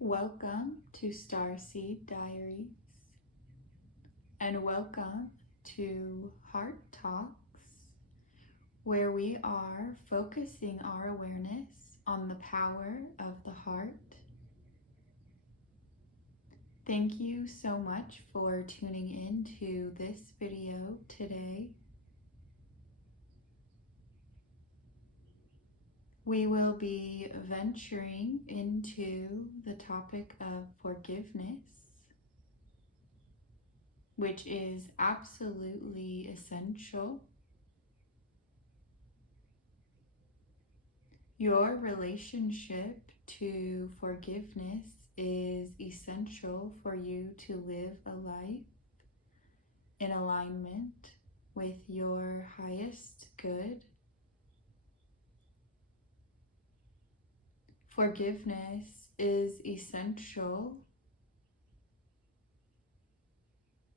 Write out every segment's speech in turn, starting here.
Welcome to Starseed Diaries, and welcome to Heart Talks, where we are focusing our awareness on the power of the heart. Thank you so much for tuning in to this video today. We will be venturing into the topic of forgiveness, which is absolutely essential. Your relationship to forgiveness is essential for you to live a life in alignment with your highest good. Forgiveness is essential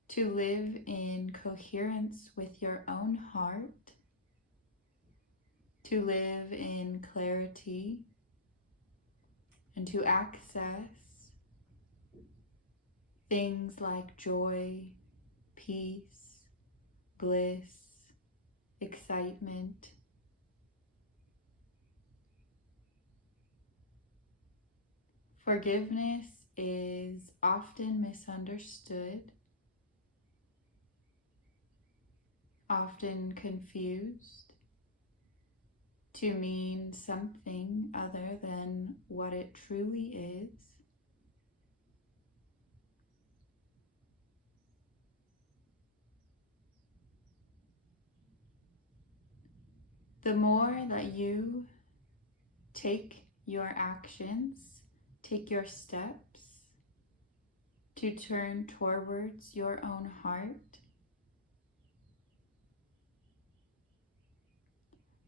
to live in coherence with your own heart, to live in clarity, and to access things like joy, peace, bliss, excitement. Forgiveness is often misunderstood, often confused to mean something other than what it truly is. The more that you take your actions, take your steps to turn towards your own heart,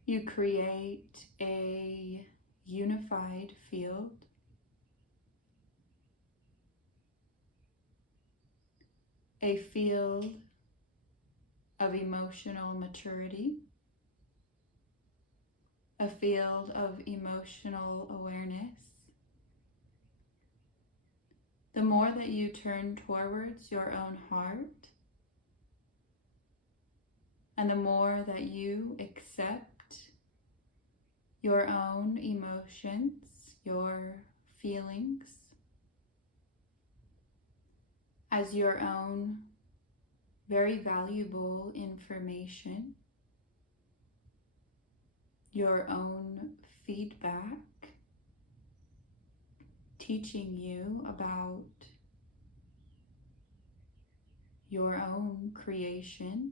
you create a unified field, a field of emotional maturity, a field of emotional awareness. The more that you turn towards your own heart, and the more that you accept your own emotions, your feelings, as your own very valuable information, your own feedback, teaching you about your own creation,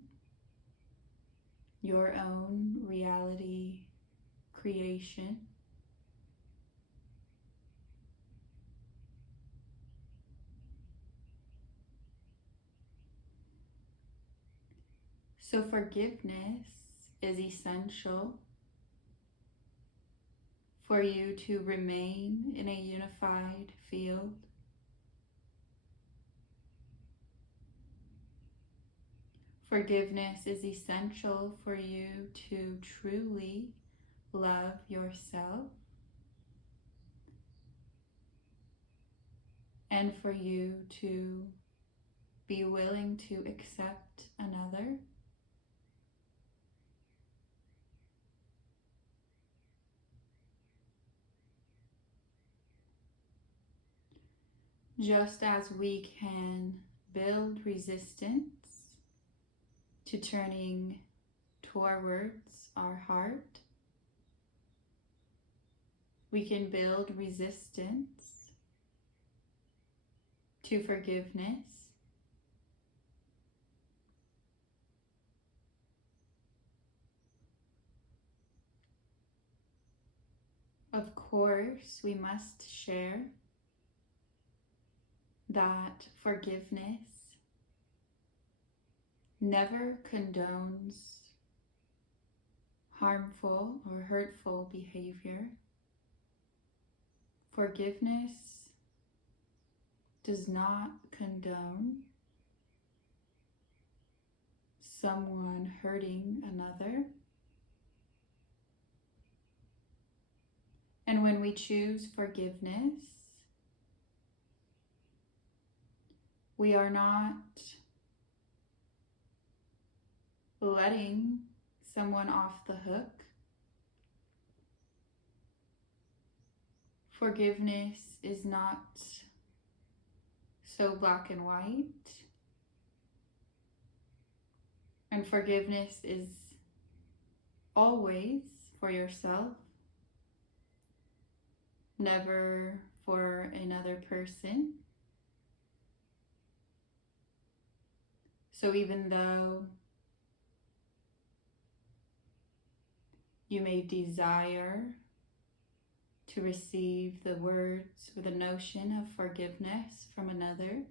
your own reality creation. So forgiveness is essential for you to remain in a unified field. Forgiveness is essential for you to truly love yourself and for you to be willing to accept another. Just as we can build resistance to turning towards our heart, we can build resistance to forgiveness. Of course, we must share that forgiveness never condones harmful or hurtful behavior. Forgiveness does not condone someone hurting another. And when we choose forgiveness, we are not letting someone off the hook. Forgiveness is not so black and white. And forgiveness is always for yourself, never for another person. So even though you may desire to receive the words or the notion of forgiveness from another,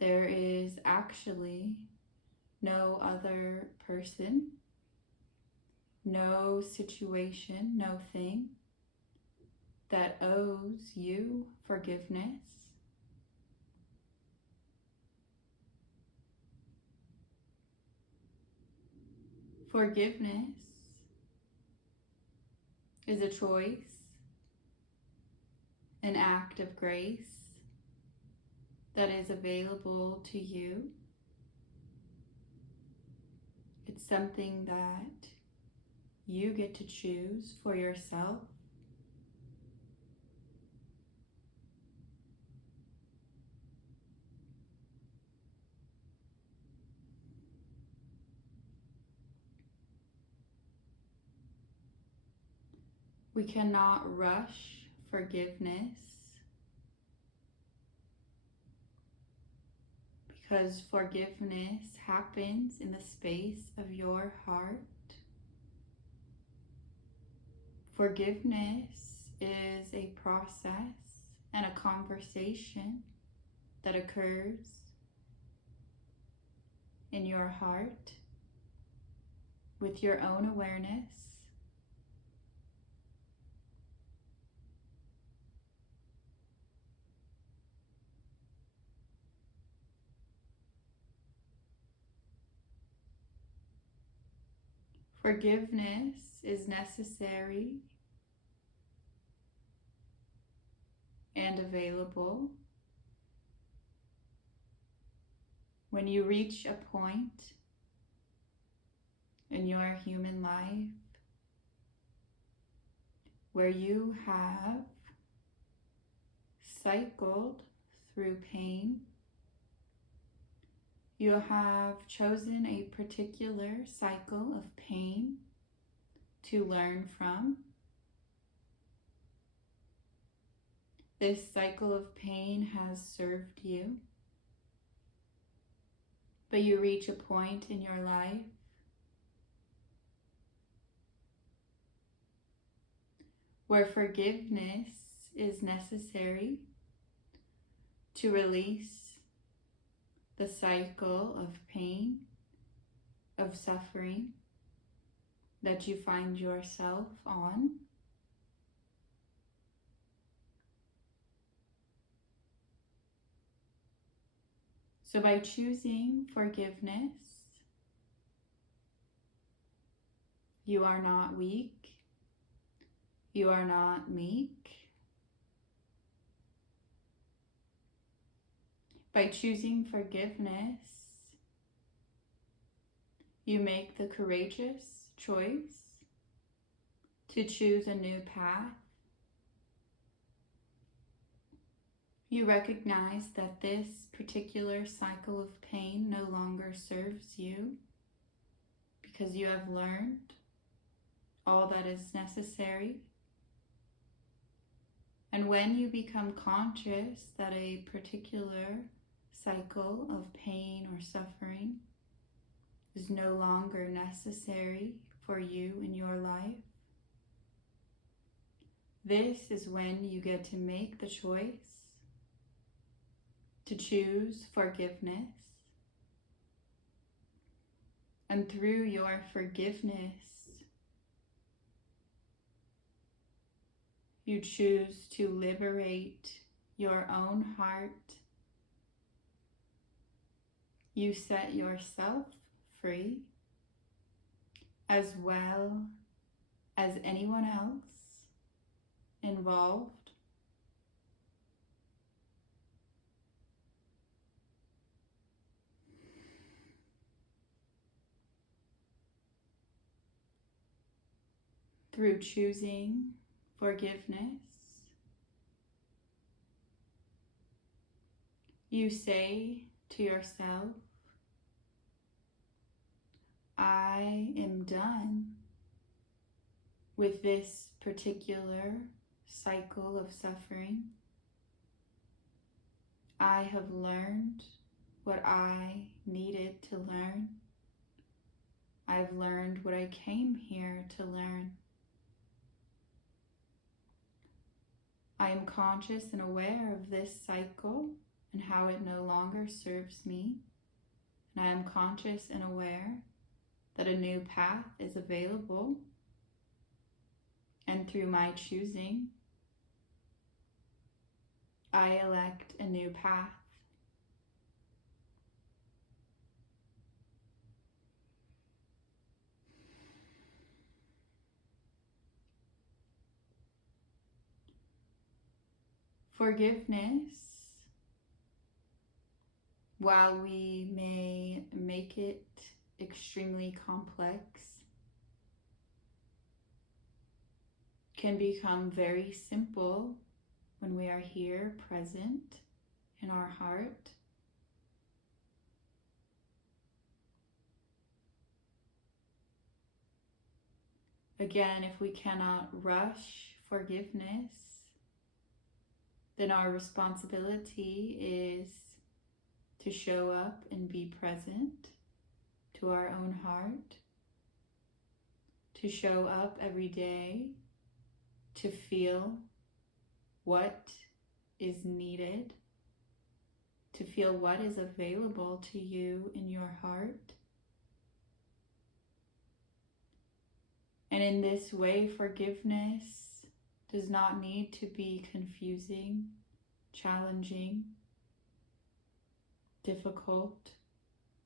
there is actually no other person, no situation, no thing that owes you forgiveness. Forgiveness is a choice, an act of grace that is available to you. It's something that you get to choose for yourself. We cannot rush forgiveness because forgiveness happens in the space of your heart. Forgiveness is a process and a conversation that occurs in your heart with your own awareness. Forgiveness is necessary and available when you reach a point in your human life where you have cycled through pain. You have chosen a particular cycle of pain to learn from. This cycle of pain has served you, but you reach a point in your life where forgiveness is necessary to release the cycle of pain, of suffering that you find yourself on. So by choosing forgiveness, you are not weak, you are not meek. By choosing forgiveness, you make the courageous choice to choose a new path. You recognize that this particular cycle of pain no longer serves you because you have learned all that is necessary. And when you become conscious that a particular cycle of pain or suffering is no longer necessary for you in your life, this is when you get to make the choice to choose forgiveness. And through your forgiveness, you choose to liberate your own heart. You set yourself free, as well as anyone else involved. through choosing forgiveness, you say to yourself, I am done with this particular cycle of suffering. I have learned what I needed to learn. I've learned what I came here to learn. I am conscious and aware of this cycle and how it no longer serves me. And I am conscious and aware that a new path is available. And through my choosing, I elect a new path. Forgiveness, while we may make it extremely complex, can become very simple when we are here present in our heart. Again, if we cannot rush forgiveness, then our responsibility is to show up and be present to our own heart, to show up every day, to feel what is needed, to feel what is available to you in your heart. And in this way, forgiveness does not need to be confusing, challenging, difficult,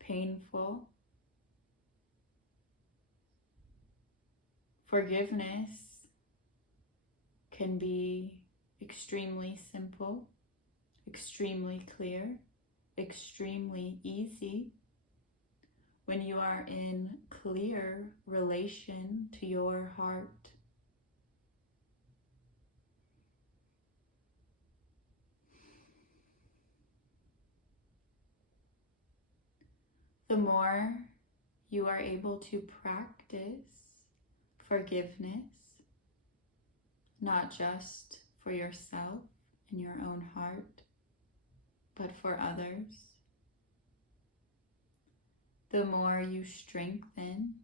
painful. Forgiveness can be extremely simple, extremely clear, extremely easy when you are in clear relation to your heart. The more you are able to practice forgiveness, not just for yourself in your own heart, but for others, the more you strengthen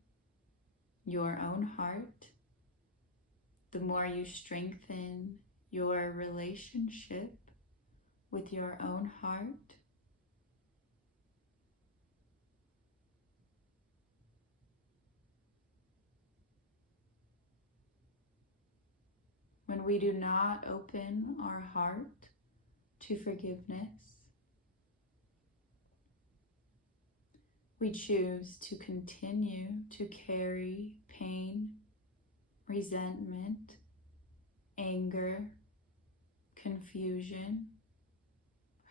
your own heart, the more you strengthen your relationship with your own heart. When we do not open our heart to forgiveness, we choose to continue to carry pain, resentment, anger, confusion,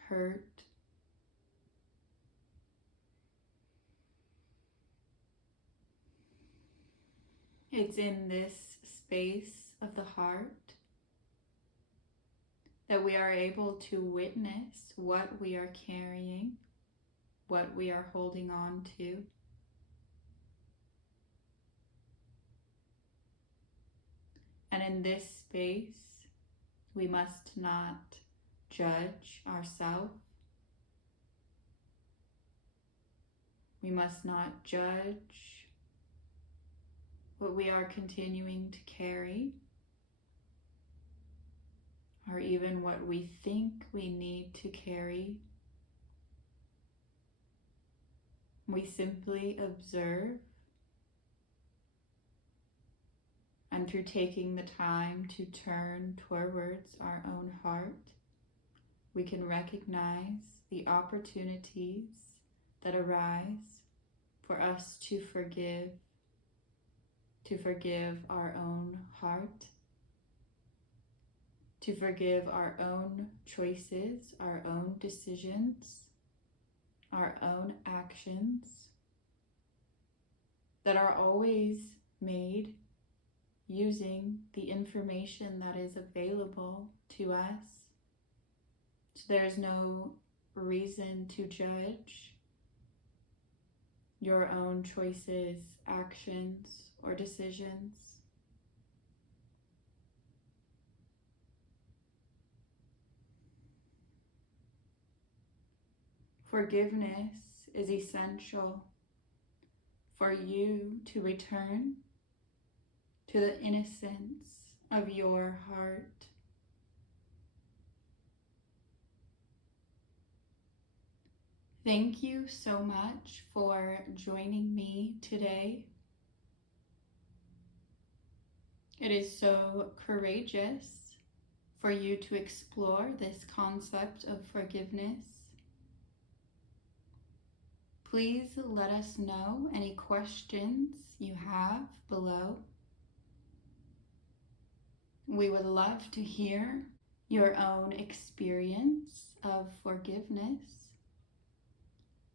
hurt. It's in this space of the heart that we are able to witness what we are carrying, what we are holding on to. And in this space, we must not judge ourselves. We must not judge what we are continuing to carry, or even what we think we need to carry. We simply observe, and through taking the time to turn towards our own heart, we can recognize the opportunities that arise for us to forgive our own heart, to forgive our own choices, our own decisions, our own actions that are always made using the information that is available to us. So there's no reason to judge your own choices, actions, or decisions. Forgiveness is essential for you to return to the innocence of your heart. Thank you so much for joining me today. It is so courageous for you to explore this concept of forgiveness. Please let us know any questions you have below. We would love to hear your own experience of forgiveness.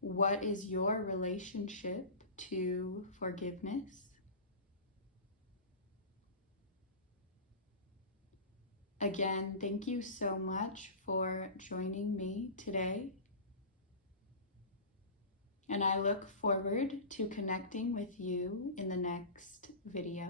What is your relationship to forgiveness? Again, thank you so much for joining me today. And I look forward to connecting with you in the next video.